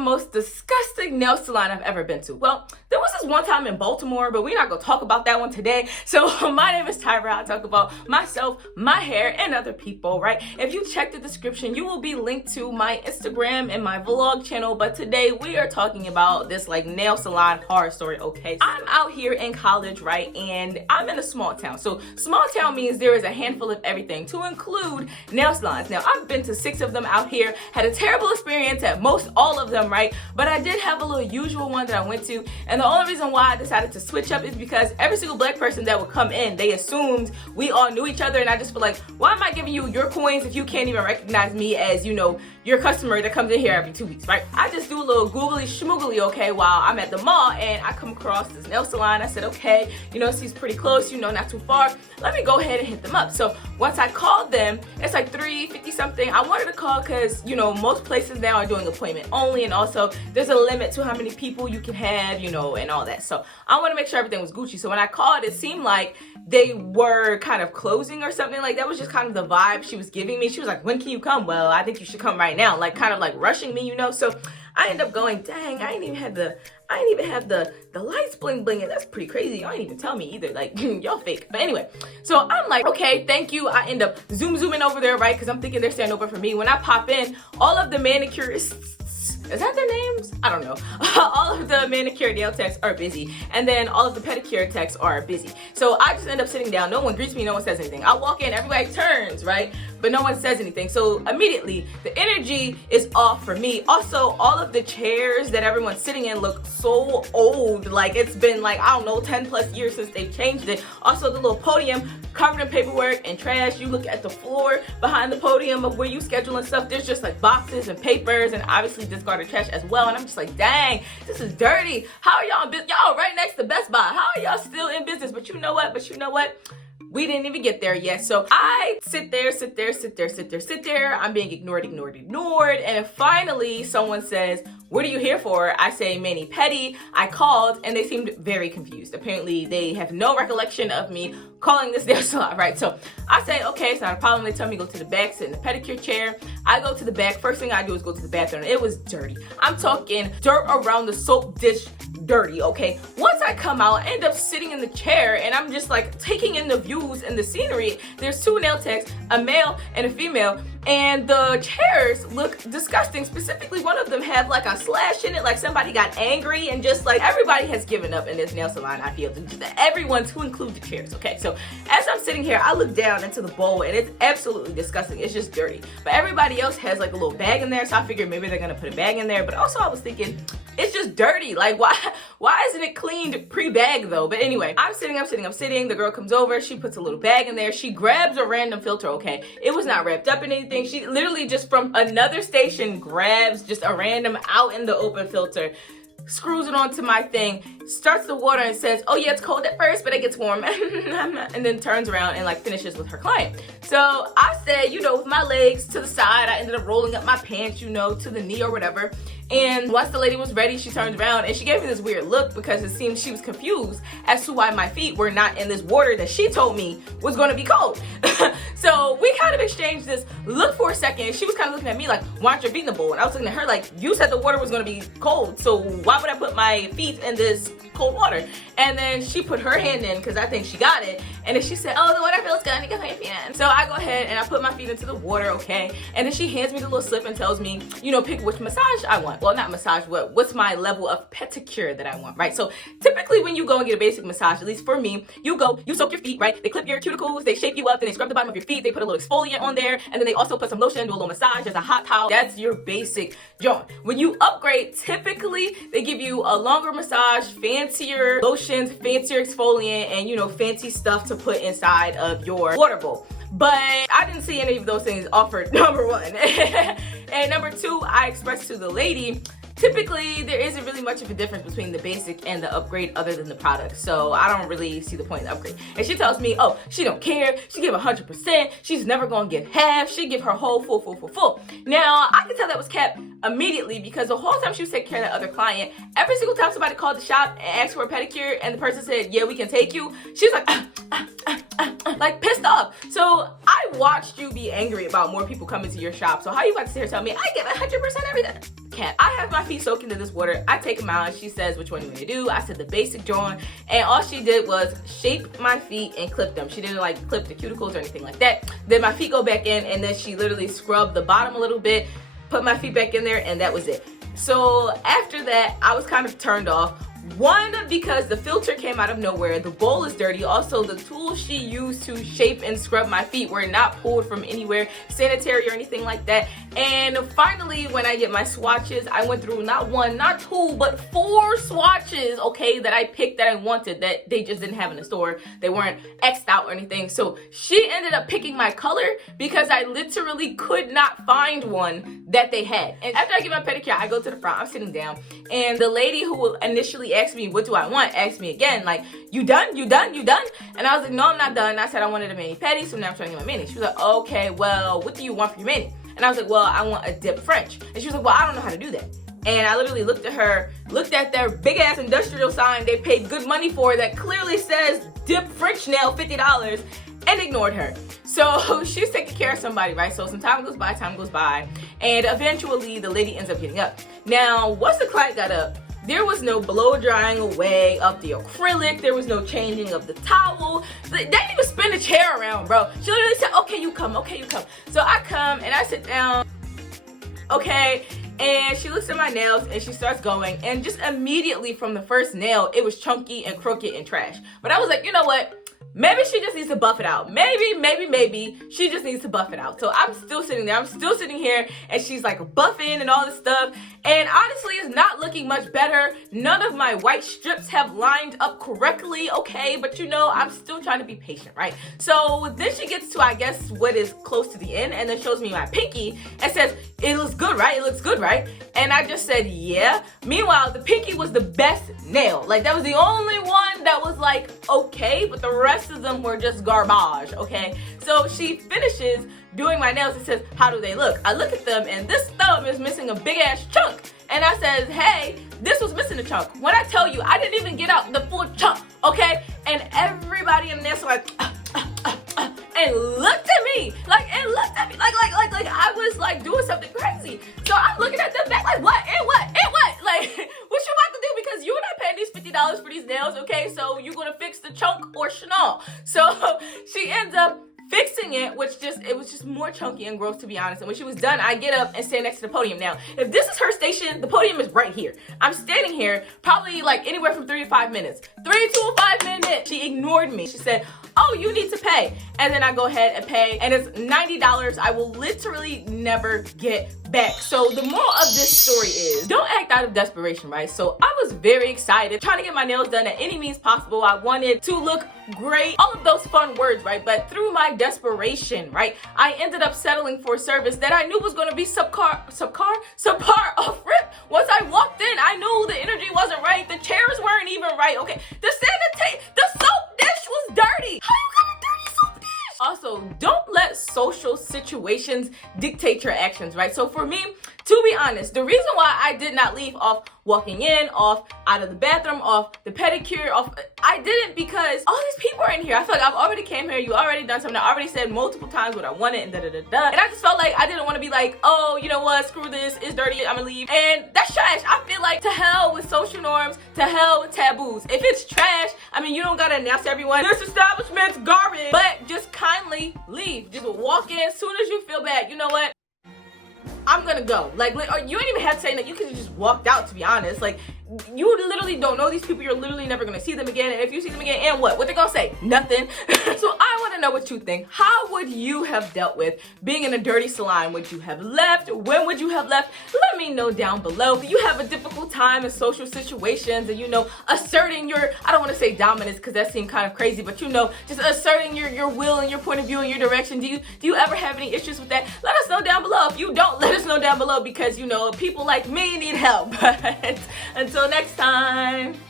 most disgusting nail salon I've ever been to. Well, there was this one time in Baltimore, but we're not gonna talk about that one today. So my name is Tyra. I'll talk about myself, my hair, and other people, right? If you check the description, you will be linked to my Instagram and my vlog channel. But today we are talking about this like nail salon horror story, okay? I'm out here in college, right? And I'm in a small town. So small town means there is a handful of everything, to include nail salons. Now, I've been to 6 of them out here, had a terrible experience at most all of them, right? But I did have a little usual one that I went to, and the only reason why I decided to switch up is because every single black person that would come in, they assumed we all knew each other, and I just feel like, why am I giving you your coins if you can't even recognize me as, you know, your customer that comes in here every 2 weeks, right? I just do a little googly schmoogly, okay, while I'm at the mall, and I come across this nail salon. I said, okay, you know, she's pretty close, you know, not too far. Let me go ahead and hit them up. So once I called them, it's like 3:50 something. I wanted to call because, you know, most places now are doing appointment only, and also there's a limit to how many people you can have, you know, and all that. So I want to make sure everything was Gucci. So when I called, it seemed like they were kind of closing or something. Like, that was just kind of the vibe she was giving me. She was like, when can you come? Well, I think you should come right now. Like, kind of like rushing me, you know? So I ended up going, dang, I ain't even have the lights bling blinging. That's pretty crazy. Y'all ain't even tell me either. Like, y'all fake. But anyway, so I'm like, okay, thank you. I end up zooming over there, right? Because I'm thinking they're standing open for me. When I pop in, all of the manicurists, is that their names? I don't know. All of the manicure nail techs are busy, and then all of the pedicure techs are busy. So I just end up sitting down. No one greets me, no one says anything. I walk in, everybody turns, right? But no one says anything. So immediately the energy is off for me. Also, all of the chairs that everyone's sitting in look so old. Like, it's been like, I don't know, 10 plus years since they've changed it. Also, the little podium covered in paperwork and trash. You look at the floor behind the podium of where you schedule and stuff, there's just like boxes and papers and obviously discarded trash as well. And I'm just like, dang, this is dirty. How are y'all in business? Y'all right next to Best Buy. How are y'all still in business? But you know what? We didn't even get there yet. So I sit there. I'm being ignored. And finally someone says, what are you here for? I say mani pedi. I called and they seemed very confused. Apparently they have no recollection of me calling this nail salon, right? So I say, okay, it's not a problem. They tell me go to the back, sit in the pedicure chair. I go to the back. First thing I do is go to the bathroom. It was dirty. I'm talking dirt around the soap dish dirty, okay? Once I come out, I end up sitting in the chair and I'm just like taking in the views and the scenery. There's 2 nail techs, a male and a female, and the chairs look disgusting. Specifically, one of them had like a slash in it, like somebody got angry, and just like everybody has given up in this nail salon, I feel. Everyone, to include the chairs, okay? So as I'm sitting here, I look down into the bowl and it's absolutely disgusting. It's just dirty. But everybody else has like a little bag in there, so I figured maybe they're gonna put a bag in there. But also I was thinking, it's just dirty. Like, why isn't it cleaned pre-bag though? But anyway, I'm sitting. The girl comes over, she puts a little bag in there, she grabs a random filter, okay? It was not wrapped up in anything. She literally just from another station grabs just a random out in the open filter, screws it onto my thing, starts the water and says, oh yeah, it's cold at first, but it gets warm. And then turns around and like finishes with her client. So I said, you know, with my legs to the side, I ended up rolling up my pants, you know, to the knee or whatever. And once the lady was ready, she turned around and she gave me this weird look because it seemed she was confused as to why my feet were not in this water that she told me was going to be cold. So we kind of exchanged this look for a second. She was kind of looking at me like, why aren't your feet in the bowl? And I was looking at her like, you said the water was going to be cold, so why would I put my feet in this cold water? And then she put her hand in because I think she got it, and then she said, oh, the water feels good, you can put your feet in. So I go ahead and I put my feet into the water, okay? And then she hands me the little slip and tells me, you know, pick which massage I want. Well, not massage, what's my level of pedicure that I want, right? So typically when you go and get a basic massage, at least for me, you go, you soak your feet, right? They clip your cuticles, they shape you up, then they scrub the bottom of your feet, they put a little exfoliant on there, and then they also put some lotion, do a little massage, there's a hot towel. That's your basic joint. When you upgrade, typically they give you a longer massage, fancier lotions, fancier exfoliant, and, you know, fancy stuff to put inside of your water bowl. But I didn't see any of those things offered, number 1. And number 2, I expressed to the lady, typically there isn't really much of a difference between the basic and the upgrade other than the product. So I don't really see the point in the upgrade. And she tells me, oh, she don't care. She give 100%. She's never gonna give half. She give her whole full. Now, I can tell that was kept immediately because the whole time she was taking care of that other client, every single time somebody called the shop and asked for a pedicure and the person said, yeah, we can take you, she's like, like pissed off. So I watched you be angry about more people coming to your shop. So how you about to sit here and tell me I give 100% everything? Cat. I have my feet soaked into this water. I take them out and she says, which one you want to do? I said the basic drawing, and all she did was shape my feet and clip them. She didn't like clip the cuticles or anything like that. Then my feet go back in, and then she literally scrubbed the bottom a little bit, put my feet back in there, and that was it. So after that, I was kind of turned off. One, because the filter came out of nowhere, the bowl is dirty. Also, the tools she used to shape and scrub my feet were not pulled from anywhere sanitary or anything like that. And finally, when I get my swatches, I went through not one, not two, but 4 swatches, okay, that I picked that I wanted that they just didn't have in the store. They weren't X'd out or anything. So she ended up picking my color because I literally could not find one that they had. And after I get my pedicure, I go to the front, I'm sitting down, and the lady who initially asked me, what do I want? Asked me again, like, you done? You done? You done? And I was like, no, I'm not done. I said I wanted a mani-pedi, so now I'm trying to get my mani. She was like, okay, well, what do you want for your mani? And I was like, well, I want a dip French. And she was like, well, I don't know how to do that. And I literally looked at her, looked at their big ass industrial sign they paid good money for that clearly says dip French nail $50, and ignored her. So she's taking care of somebody, right? So some time goes by, and eventually the lady ends up getting up. Now, once the client got up, there was no blow drying away of the acrylic. There was no changing of the towel. They didn't even spin the chair around, bro. She literally said, okay, you come, okay, you come. So I come and I sit down, okay, and she looks at my nails and she starts going, and just immediately from the first nail, it was chunky and crooked and trash. But I was like, you know what? Maybe she just needs to buff it out. Maybe she just needs to buff it out. So I'm still sitting there. I'm still sitting here, and she's like buffing and all this stuff. And honestly, it's not looking much better. None of my white strips have lined up correctly, okay? But you know, I'm still trying to be patient, right? So then she gets to, I guess, what is close to the end, and then shows me my pinky and says, it looks good, right? It looks good, right? And I just said, yeah. Meanwhile, the pinky was the best nail. Like, that was the only one that was like, okay, but the rest of them were just garbage, okay? So she finishes doing my nails and says, how do they look? I look at them, and this thumb is missing a big ass chunk. And I said, hey, this was missing a chunk. When I tell you, I didn't even get out the full chunk, okay? And everybody in there was like, and looked at me, like I was like doing something crazy. So I'm looking at them back like, what, and what, and what? Like, what you about to do? Because you're not paying these $50 for these nails, okay? So you're gonna fix the chunk or Chanel. So she ends up fixing it, it was just more chunky and gross, to be honest. And when she was done, I get up and stand next to the podium. Now, if this is her station, the podium is right here. I'm standing here probably like anywhere from 3 to 5 minutes. 3 to 5 minutes. She ignored me. She said, oh, you need to pay. And then I go ahead and pay, and it's $90 I will literally never get back. So the moral of this story is, don't act out of desperation, right? So I was very excited, trying to get my nails done at any means possible. I wanted to look great, all of those fun words, right? But through my desperation, right, I ended up settling for a service that I knew was going to be subpar off rip. Once I walked in, I knew the energy wasn't right, the chairs weren't even right, okay? The soap dish was dirty. How you got a dirty soap dish? Also, don't let social situations dictate your actions, right? So for me, to be honest, the reason why I did not leave off walking in, off out of the bathroom, off the pedicure, I didn't, because all these people are in here. I feel like I've already came here, you already done something, I already said multiple times what I wanted, and da-da-da-da. And I just felt like I didn't want to be like, oh, you know what, screw this, it's dirty, I'm gonna leave. And that's trash. I feel like, to hell with social norms, to hell with taboos. If it's trash, I mean, you don't gotta announce to everyone, this establishment's garbage, but just kindly leave. Just walk in as soon as you feel bad. You know what? I'm gonna go. Like, or you ain't even have to say that. You could have just walked out, to be honest. Like, you literally don't know these people. You're literally never gonna see them again. And if you see them again, and what they gonna say? Nothing. So I want to know what you think. How would you have dealt with being in a dirty salon? Would you have left? When would you have left? Let me know down below. If you have a difficult time in social situations and, you know, asserting your, I don't want to say dominance because that seemed kind of crazy, but, you know, just asserting your will and your point of view and your direction. Do you ever have any issues with that? Let us know down below. If you don't, let us know down below, because, you know, people like me need help. But until next time.